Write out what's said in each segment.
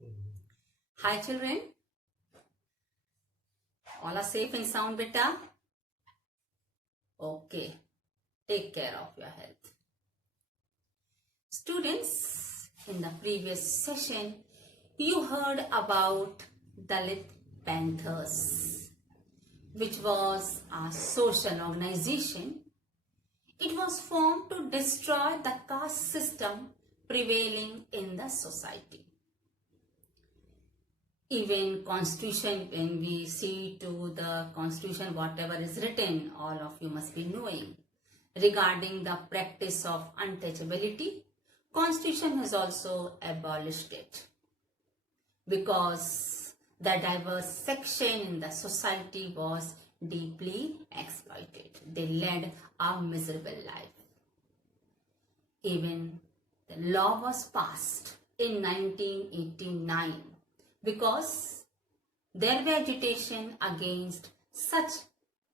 Hi children, all are safe and sound beta? Okay, take care of your health. Students, in the previous session, you heard about Dalit Panthers, which was a social organization. It was formed to destroy the caste system prevailing in the society. Even constitution, when we see to the constitution, whatever is written, all of you must be knowing regarding the practice of untouchability. Constitution has also abolished it because the diverse section in the society was deeply exploited. They led a miserable life. Even the law was passed in 1989 because there were agitation against such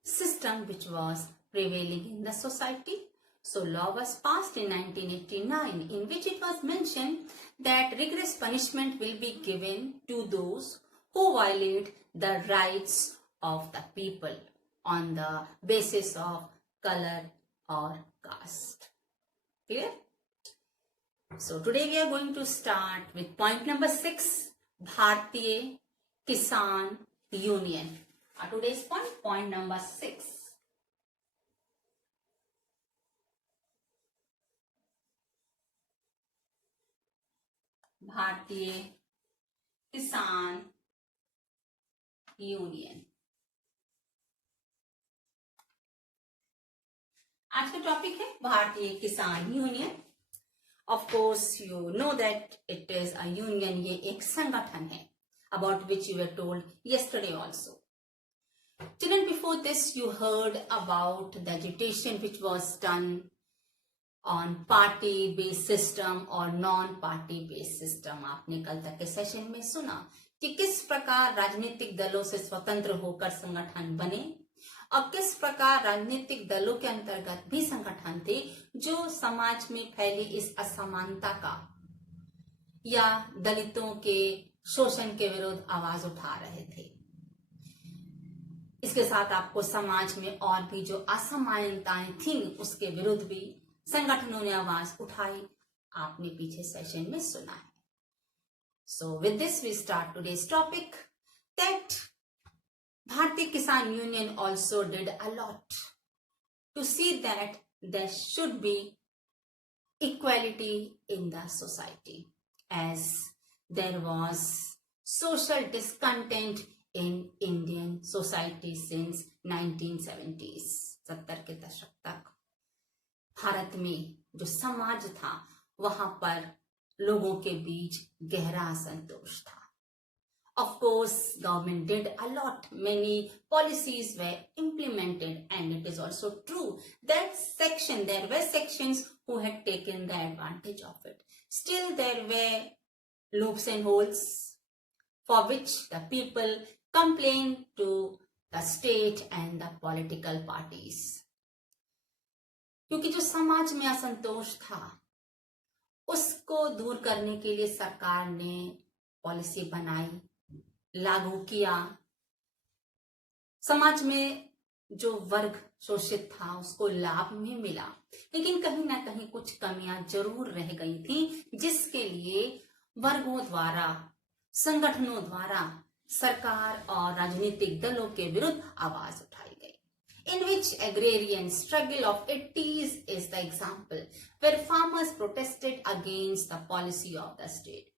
system which was prevailing in the society. So law was passed in 1989 in which it was mentioned that rigorous punishment will be given to those who violate the rights of the people on the basis of color or caste. Clear? So today we are going to start with point number 6, Bharatiya Kisan Union. Today's point number 6. Bharatiya Kisan Union. आज का topic है भारतीय Kisan union. Of course, you know that it is a union. ये एक संगठन है, about which you were told yesterday also. Children, before this you heard about the agitation which was done on party based system और non party based system. आपने कल तक के session में सुना कि किस प्रकार राजनीतिक दलों से स्वतंत्र होकर संगठन बने और किस प्रकार राजनीतिक दलों के अंतर्गत भी संगठन थे जो समाज में फैली इस असमानता का या दलितों के शोषण के विरुद्ध आवाज उठा रहे थे. इसके साथ आपको समाज में और भी जो असमानताएं थी उसके विरुद्ध भी संगठनों ने आवाज उठाई. आपने पीछे सेशन में सुना है. So with this we start today's topic that Bharatiya Kisan Union also did a lot to see that there should be equality in the society, as there was social discontent in Indian society since 1970s. 70 के दशक तक भारत में जो समाज था वहां पर लोगों के बीच गहरा असंतोष था. Of course, government did a lot. Many policies were implemented, and it is also true that there were sections who had taken the advantage of it. Still, there were loops and holes for which the people complained to the state and the political parties. क्योंकि जो समाज में असंतोष था उसको दूर करने के लिए सरकार ने पॉलिसी बनाई, लागू किया. समाज में जो वर्ग शोषित था उसको लाभ में मिला, लेकिन कहीं ना कहीं कुछ कमियां जरूर रह गई थी जिसके लिए वर्गों द्वारा, संगठनों द्वारा सरकार और राजनीतिक दलों के विरुद्ध आवाज उठाई गई. In which agrarian struggle of 80s is the example where farmers protested against the policy of the state.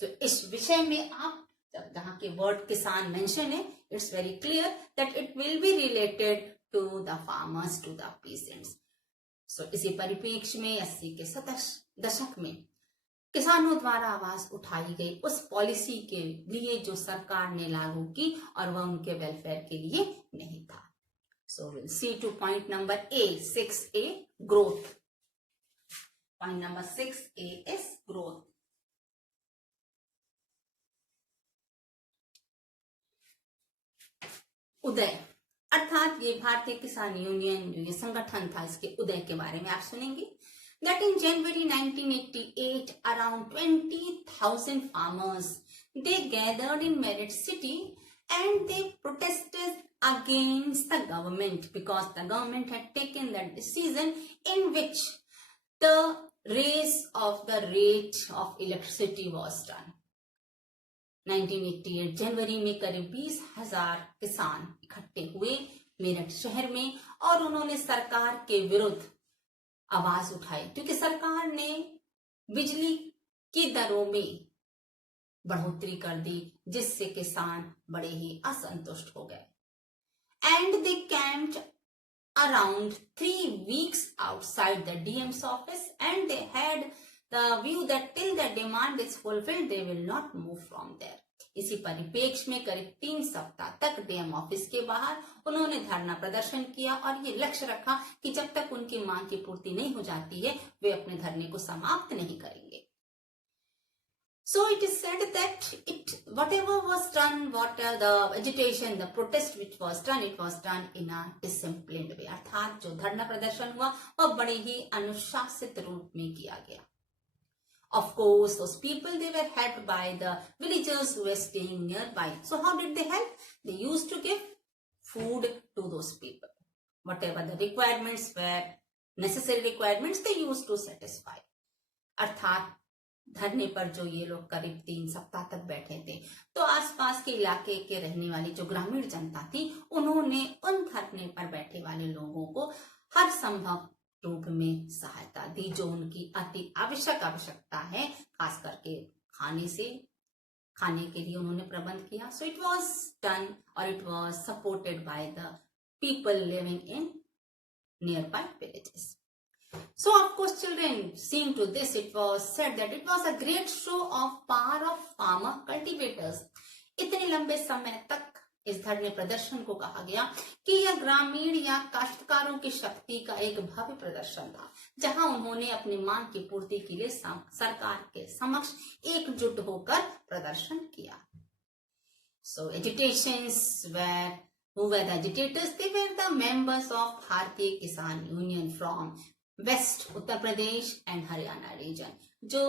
तो इस विषय में आप जहाँ के वर्ड किसान मेंशन है, it's very clear that it will be related to the farmers, to the peasants. So इसी परिप्रेक्ष्य में 80 के दशक में किसानों द्वारा आवाज उठाई गई उस पॉलिसी के लिए जो सरकार ने लागू की और वह उनके वेलफेयर के लिए नहीं था. So will see to point number A, 6A, growth. Point number 6A is growth. उदय, अर्थात ये भारतीय किसान यूनियन जो ये संगठन था इसके उदय के बारे में आप सुनेंगे. That in January 1988 around 20,000 farmers they gathered in Meerut city and they protested against the government because the government had taken that decision in which the raise of the rate of electricity was done. 1988 जनवरी में करीब 20,000 किसान इकट्ठे हुए मेरठ शहर में और उन्होंने सरकार के विरुद्ध आवाज उठाई क्योंकि सरकार ने बिजली की दरों में बढ़ोतरी कर दी जिससे किसान बड़े ही असंतुष्ट हो गए. And they camped around 3 weeks outside the DM's office and they had the view that till the demand is fulfilled they will not move from there. इसी परिप्रेक्ष्य में करीब 3 सप्ताह तक डीएम ऑफिस के बाहर उन्होंने धरना प्रदर्शन किया और ये लक्ष्य रखा कि जब तक उनकी मांग की पूर्ति नहीं हो जाती है वे अपने धरने को समाप्त नहीं करेंगे. So it is said that whatever was done, the agitation, the protest which was done, it was done in a disciplined way. अर्थात जो धरना प्रदर्शन हुआ वह बड़े ही अनुशासित रूप में किया गया. Of course, those people, they were helped by the villagers who were staying nearby. So how did they help? They used to give food to those people. Whatever the requirements were, necessary requirements, they used to satisfy. अर्थात धरने पर जो ये लोग करीब 3 सप्ताह तक बैठे थे तो आसपास के इलाके के रहने वाली जो ग्रामीण जनता थी उन्होंने उन धरने पर बैठे वाले लोगों को हर संभव रूप में सहायता दी जो उनकी अति आवश्यकता है, खास करके खाने के लिए उन्होंने प्रबंध किया. सो इट वाज डन और it was supported by the people living in nearby villages. So of course children, seeing to this, it was said that it was a great show of power of farmer cultivators. इतने लंबे समय तक इस धरने प्रदर्शन को कहा गया कि यह ग्रामीण या काश्तकारों की शक्ति का एक भव्य प्रदर्शन था जहां उन्होंने अपनी मांग की पूर्ति के लिए सरकार के समक्ष एकजुट होकर प्रदर्शन किया. So agitations were, who were the agitators? They were the members of Bharatiya Kisan Union from west Uttar Pradesh and Haryana region. जो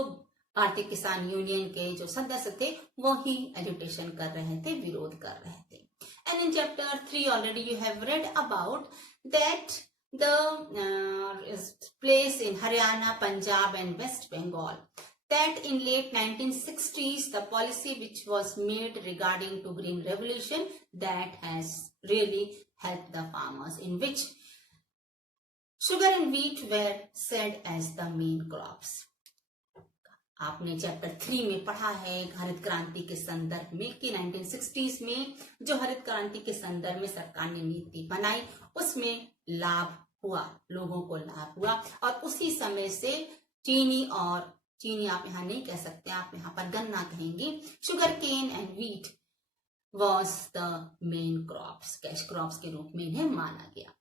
भारतीय किसान यूनियन के जो सदस्य थे वो ही एजुटेशन कर रहे थे, विरोध कर रहे थे. And in chapter 3 already you have read about that the place in Haryana, Punjab and West Bengal, that in late 1960s the policy which was made regarding to green revolution that has really helped the farmers, in which sugar and wheat were said as the main crops. आपने chapter 3 में पढ़ा है हरित क्रांति के संदर्भ में कि 1960s में जो हरित क्रांति के संदर्भ में सरकार ने नीति बनाई उसमें लाभ हुआ, लोगों को लाभ हुआ और उसी समय से चीनी आप यहाँ नहीं कह सकते, आप यहाँ पर गन्ना कहेंगे, sugar cane and wheat was the main crops, cash crops के रूप में इन्हें माना गया.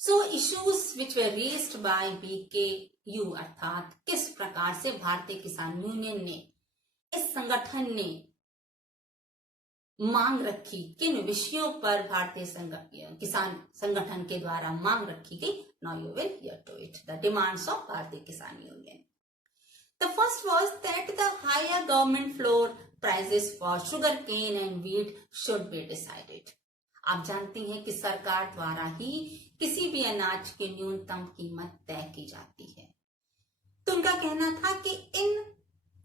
So issues which were raised by BKU, अर्थात किस प्रकार से भारतीय किसान यूनियन ने, इस संगठन ने मांग रखी, किन विषयों पर भारतीय किसान संगठन के द्वारा मांग रखी गई. Now you will hear to it the demands of भारतीय Kisan union. The first was that the higher government floor prices for sugar cane and wheat should be decided. आप जानती हैं कि सरकार द्वारा ही किसी भी अनाज की न्यूनतम कीमत तय की जाती है. तो उनका कहना था कि इन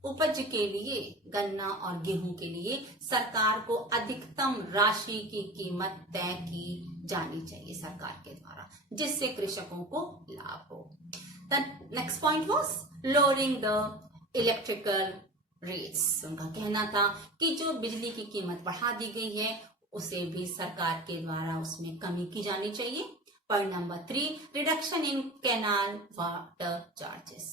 उपज के लिए, गन्ना और गेहूं के लिए सरकार को अधिकतम राशि की कीमत तय की जानी चाहिए सरकार के द्वारा, जिससे कृषकों को लाभ हो. The next point was lowering the electrical rates. उनका कहना था कि जो बिजली की कीमत बढ़ा दी गई है उसे भी सरकार के द्वारा उसमें कमी की जानी चाहिए. Point number 3, reduction in canal water charges.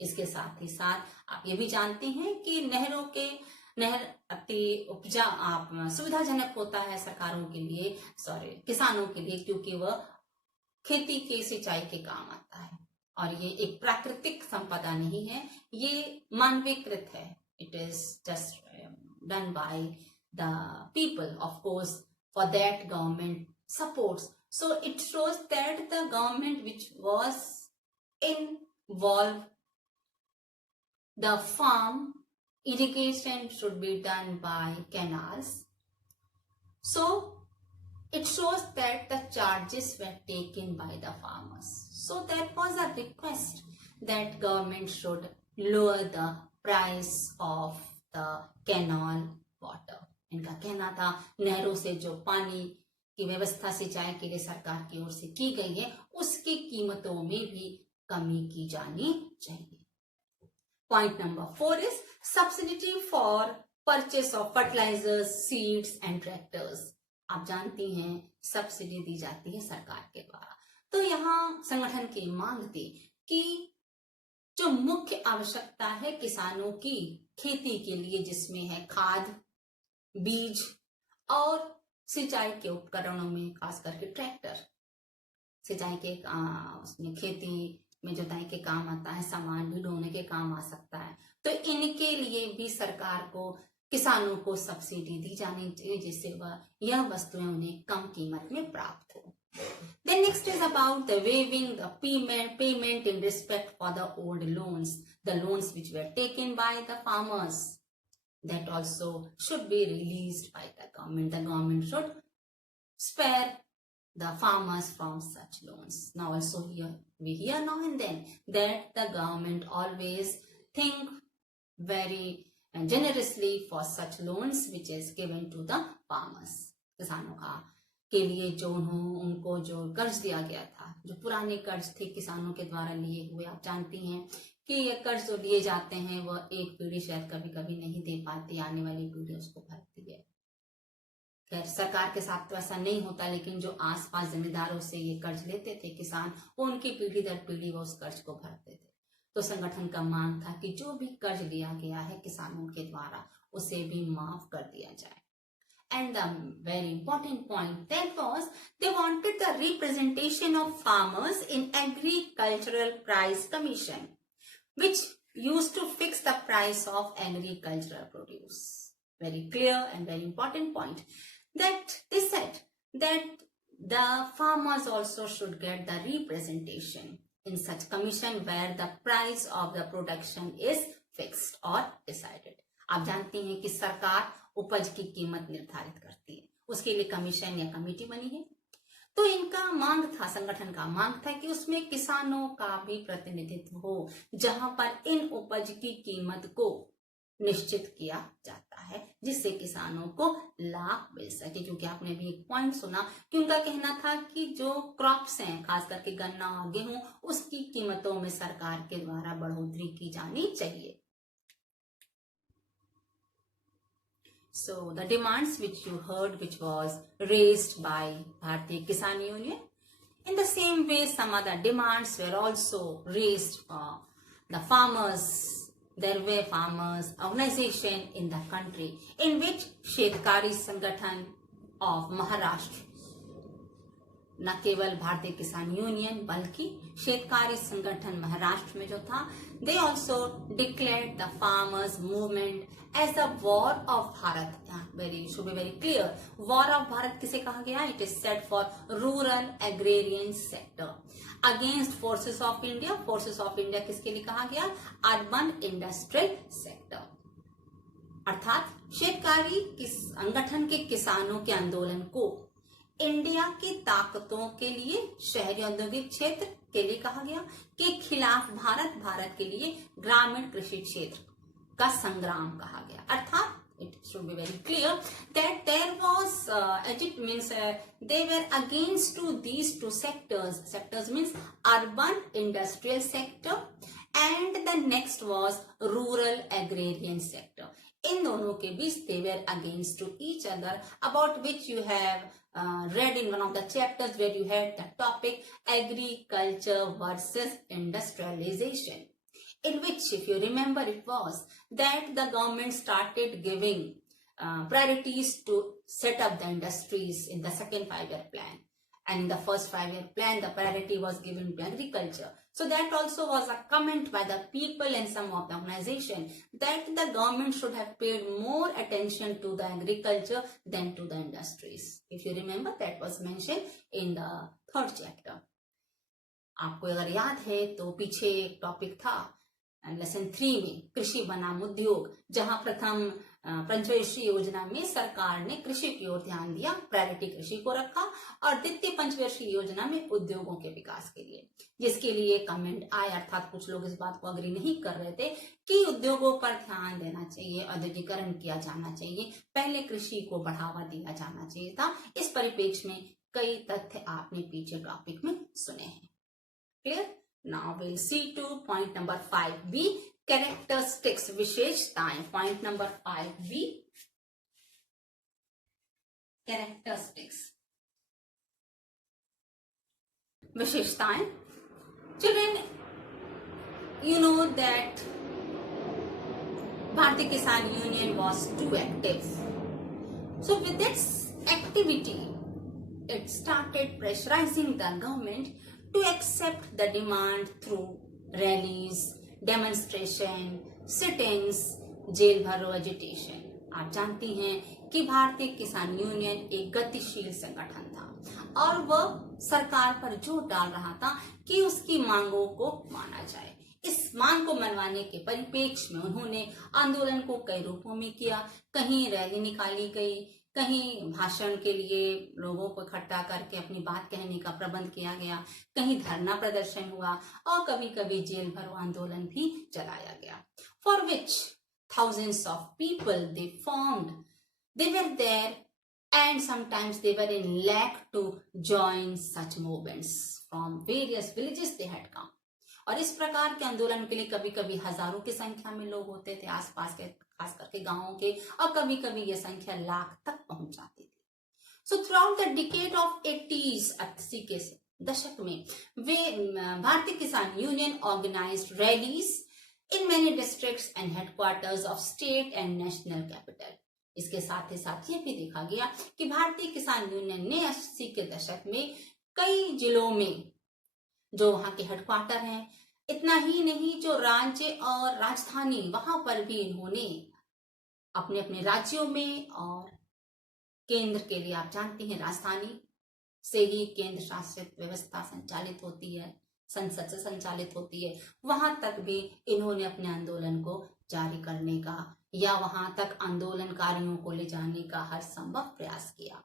इसके साथ ही साथ आप ये भी जानते हैं कि नहर अति उपजा सुविधाजनक होता है सरकारों के लिए, किसानों के लिए, क्योंकि वह खेती के सिंचाई के काम आता है और ये एक प्राकृतिक संपदा नहीं है, ये मानवीकृत है. It is just done by the people. Of course, for that government supports. So it shows that the government which was involved the farm irrigation should be done by canals. So it shows that the charges were taken by the farmers. So there was a request that government should lower the price of the canal water. इनका कहना था नहरों से जो पानी की व्यवस्था सिंचाई के लिए सरकार की ओर से की गई है उसकी कीमतों में भी कमी की जानी चाहिए. Point number 4 is subsidy for purchase of fertilizers, seeds and tractors. आप जानती हैं सब्सिडी दी जाती है सरकार के द्वारा. तो यहाँ संगठन की मांग थी कि जो मुख्य आवश्यकता है किसानों की खेती के लिए जिसमें है खाद, बीज और सिंचाई के उपकरणों में खास करके ट्रैक्टर, सिंचाई के उसमें खेती में जुताई के काम आता है, सामान भी ढोने के काम आ सकता है. तो इनके लिए भी सरकार को किसानों को सब्सिडी दी जानी चाहिए जिससे वह यह वस्तुएं उन्हें कम कीमत में प्राप्त हो. Then next is about the waiving the payment in respect for the old loans, the loans which were taken by the farmers. That also should be released by the government. The government should spare the farmers from such loans. Now also here we hear now and then that the government always think very generously for such loans which is given to the farmers. किसानों का के लिए जो उनको जो कर्ज दिया गया था, जो पुराने कर्ज थे किसानों के द्वारा लिए हुए, आप जानती हैं कि ये कर्ज जो लिए जाते हैं वह एक पीढ़ी शायद कभी कभी नहीं दे पाती, आने वाली पीढ़ी उसको भरती है. खैर सरकार के साथ तो ऐसा नहीं होता, लेकिन जो आसपास जमींदारों से ये कर्ज लेते थे किसान, वो उनकी पीढ़ी दर पीढ़ी वो उस कर्ज को भरते थे. तो संगठन का मांग था कि जो भी कर्ज लिया गया है किसानों के द्वारा उसे भी माफ कर दिया जाए. And the very important point that was they wanted the representation of farmers in agricultural price commission, which used to fix the price of agricultural produce. Very clear and very important point that they said that the farmers also should get the representation in such commission where the price of the production is fixed or decided. आप जानती हैं कि सरकार उपज की कीमत निर्धारित करती है, उसके लिए कमीशन या कमेटी बनी है. तो इनका मांग था, संगठन का मांग था कि उसमें किसानों का भी प्रतिनिधित्व हो, जहां पर इन उपज की कीमत को निश्चित किया जाता है जिससे किसानों को लाभ मिल सके. क्योंकि आपने भी एक पॉइंट सुना कि उनका कहना था कि जो क्रॉप्स हैं खास करके गन्ना और गेहूं, उसकी कीमतों में सरकार के द्वारा बढ़ोतरी की जानी चाहिए. So the demands which you heard, which was raised by Bharatiya Kisan Union, in the same way some other demands were also raised for the farmers. There were farmers organization in the country in which Shetkari Sangathan of Maharashtra, न केवल भारतीय Kisan union बल्कि शेतकारी संगठन महाराष्ट्र में जो था, they also declared the farmers movement as the war of Bharat. Should be very clear. War of Bharat किसे कहा गया? It is said for rural agrarian sector against forces of India. Forces of India किसके लिए कहा गया? Urban industrial sector. अर्थात शेतकारी संगठन के किसानों के आंदोलन को इंडिया की ताकतों के लिए शहरी औद्योगिक क्षेत्र के लिए कहा गया, के खिलाफ भारत के लिए ग्रामीण कृषि क्षेत्र का संग्राम कहा गया. अर्थात it should be very clear that there was it means they were against to these two sectors. Sectors means urban industrial sector and the next was rural agrarian sector. इन दोनों के बीच they were against to each other, about which you have read in one of the chapters where you had the topic agriculture versus industrialization, in which, if you remember, it was that the government started giving priorities to set up the industries in the second 5-year plan, and in the first 5-year plan the priority was given to agriculture. So that also was a comment by the people and some of the organization that the government should have paid more attention to the agriculture than to the industries. If you remember, that was mentioned in the 3rd chapter. आपको अगर याद है तो पीछे एक topic था lesson 3 में कृषि बनाम उद्योग, जहां प्रथम पंचवर्षीय योजना में सरकार ने कृषि की ओर ध्यान दिया, प्रायोरिटी कृषि को रखा, और द्वितीय पंचवर्षीय योजना में उद्योगों के विकास के लिए, जिसके लिए कमेंट आए, अर्थात कुछ लोग इस बात को अग्री नहीं कर रहे थे कि उद्योगों पर ध्यान देना चाहिए, औद्योगिकरण किया जाना चाहिए, पहले कृषि को बढ़ावा दिया जाना चाहिए था। इस परिप्रेक्ष्य में कई तथ्य आपने पीछे टॉपिक में सुने हैं। Clear? Now will see to point number 5B, characteristics, विशेषताएं। पॉइंट नंबर 5B, कैरेक्टरिस्टिक्स, विशेषताएं। Children, you know that Bharatiya Kisan Union was too active. So with its activity, it started pressurizing the government to accept the demand through rallies, demonstration, sit-ins, jail Bharo agitation. आप जानती हैं कि भारतीय Kisan union एक गतिशील संगठन था और वह सरकार पर जोर डाल रहा था कि उसकी मांगों को माना जाए। इस मांग को मनवाने के परिप्रेक्ष्य में उन्होंने आंदोलन को कई रूपों में किया। कहीं रैली निकाली गई, कहीं भाषण के लिए लोगों को इकट्ठा करके अपनी बात कहने का प्रबंध किया गया, कहीं धरना प्रदर्शन हुआ और कभी कभी जेल भरो आंदोलन भी चलाया गया। For which thousands of people they formed, they were there, and sometimes they were in lack to join such movements from various villages they had come. और इस प्रकार के आंदोलन के लिए कभी कभी हजारों की संख्या में लोग होते थे आसपास के, खास करके गांवों के, और कभी कभी यह संख्या लाख तक पहुंच जाती थी। So through the decade of 80s, 80 के दशक में वे Bharatiya Kisan union organised rallies in many districts and headquarters of state and national capital. इसके साथ ही साथ ये भी देखा गया कि भारतीय किसान यूनियन ने 80 के दशक में कई जिलों में जो वहां के हेडक्वार्टर हैं, इतना ही नहीं जो राज्य और राजधानी, वहां पर भी इन्होंने अपने अपने राज्यों में, और केंद्र के लिए आप जानती हैं राजधानी से ही केंद्र शासित व्यवस्था संचालित होती है, संसद से संचालित होती है, वहां तक भी इन्होंने अपने आंदोलन को जारी करने का या वहां तक आंदोलनकारियों को ले जाने का हर संभव प्रयास किया।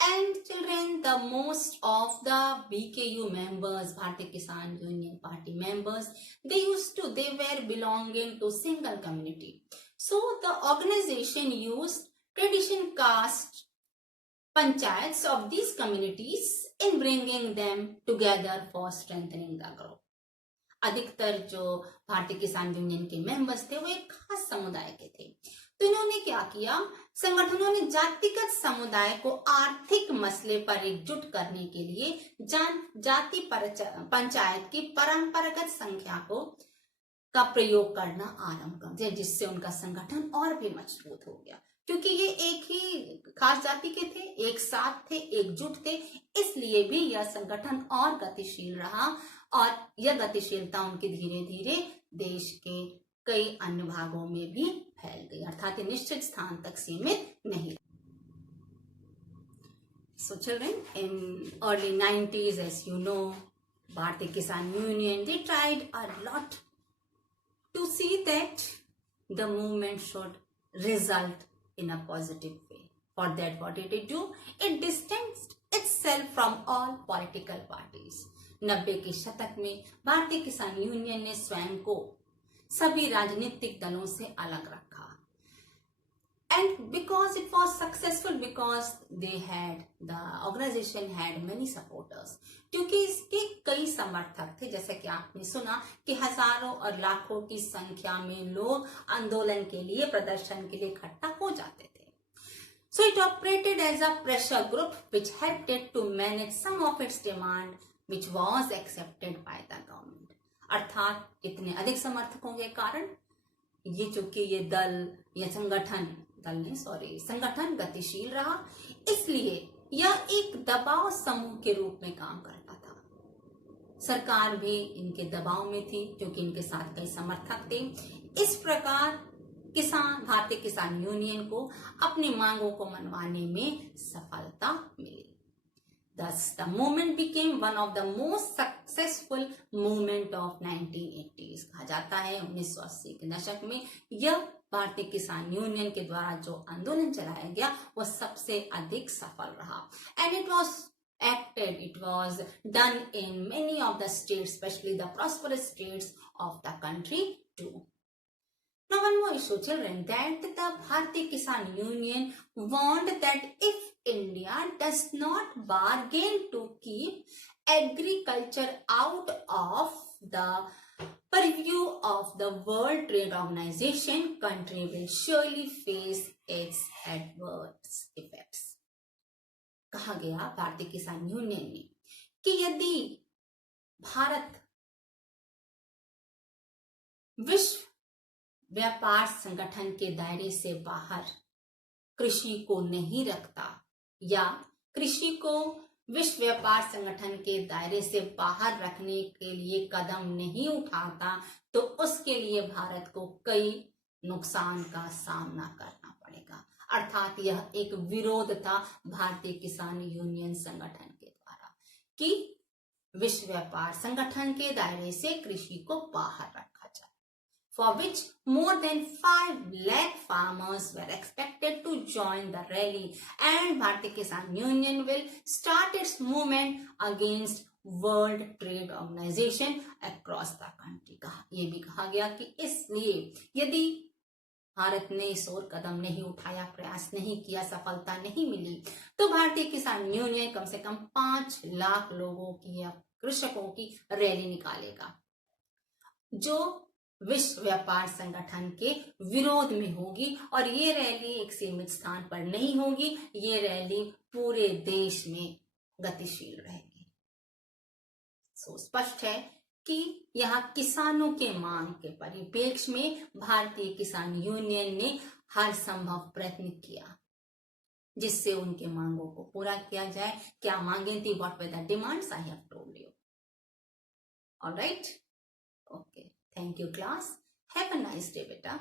And children, the most of the BKU members, भारतीय Kisan union party members, they were belonging to single community. So the organization used tradition caste panchayats of these communities in bringing them together for strengthening the group. अधिकतर जो Bharatiya Kisan union के members थे वो एक खास समुदाय के थे। तो इन्होंने क्या किया, संगठनों ने जातिगत समुदाय को आर्थिक मसले पर एकजुट करने के लिए जाति पंचायत की परंपरागत संख्या का प्रयोग करना आरंभ कर दिया, जिससे उनका संगठन और भी मजबूत हो गया, क्योंकि ये एक ही खास जाति के थे, एक साथ थे, एकजुट थे, इसलिए भी यह संगठन और गतिशील रहा और यह गतिशीलता उनकी धीरे धीरे देश के कई अन्य भागों में भी फैल गई, अर्थात निश्चित स्थान तक सीमित नहीं। So children, in early 90s, as you know, Bharatiya Kisan Union, they tried a lot to see that the movement should result in a positive way. For that, what did it do? It distanced itself from all political parties. 90 के शतक में भारतीय Kisan union ने स्वयं को सभी राजनीतिक दलों से अलग रखा। And because it was successful, because the organization had many supporters, क्योंकि इसके कई समर्थक थे, जैसे कि आपने सुना कि हजारों और लाखों की संख्या में लोग आंदोलन के लिए, प्रदर्शन के लिए इकट्ठा हो जाते थे। So it operated as a pressure group which helped it to manage some of its demand which was accepted by the government. अर्थात इतने अधिक समर्थकों के कारण ये चूंकि ये संगठन गतिशील रहा, इसलिए यह एक दबाव समूह के रूप में काम करता था। सरकार भी इनके दबाव में थी क्योंकि इनके साथ कई समर्थक थे। इस प्रकार भारतीय किसान यूनियन को अपनी मांगों को मनवाने में सफलता मिली। Thus, the movement became one of the most successful movement of 1980s. कहा जाता है 1980 के दशक में यह भारतीय किसान यूनियन के द्वारा जो आंदोलन चलाया गया वह सबसे अधिक सफल रहा. And it was done in many of the states, especially the prosperous states of the country too. Now one more issue, children, that the Bharatiya Kisan Union warned that if India does not bargain to keep agriculture out of the purview of the World Trade Organization, country will surely face its adverse effects. कहा गया भारतीय Kisan union ने कि यदि भारत विश्व व्यापार संगठन के दायरे से बाहर कृषि को नहीं रखता या कृषि को विश्व व्यापार संगठन के दायरे से बाहर रखने के लिए कदम नहीं उठाता तो उसके लिए भारत को कई नुकसान का सामना करना पड़ेगा. अर्थात यह एक विरोध था भारतीय किसान यूनियन संगठन के द्वारा कि विश्व व्यापार संगठन के दायरे से कृषि को बाहर रखा जाए. For which more than 5 lakh farmers were expected to join the rally, and Bharatiya Kisan Union will start its movement against World Trade Organization across the country. ये भी कहा गया कि इसलिए यदि भारत ने इस ओर कदम नहीं उठाया, प्रयास नहीं किया, सफलता नहीं मिली, तो भारतीय किसान यूनियन कम से कम 5 लाख लोगों की या कृषकों की रैली निकालेगा जो विश्व व्यापार संगठन के विरोध में होगी. और ये रैली एक सीमित स्थान पर नहीं होगी, ये रैली पूरे देश में गतिशील रहेगी. स्पष्ट है कि यहाँ किसानों के मांग के परिप्रेक्ष्य में भारतीय किसान यूनियन ने हर संभव प्रयत्न किया जिससे उनके मांगों को पूरा किया जाए. क्या मांगे थी? What were the demands? I have told you. Alright, okay. Thank you, class. Have a nice day, beta.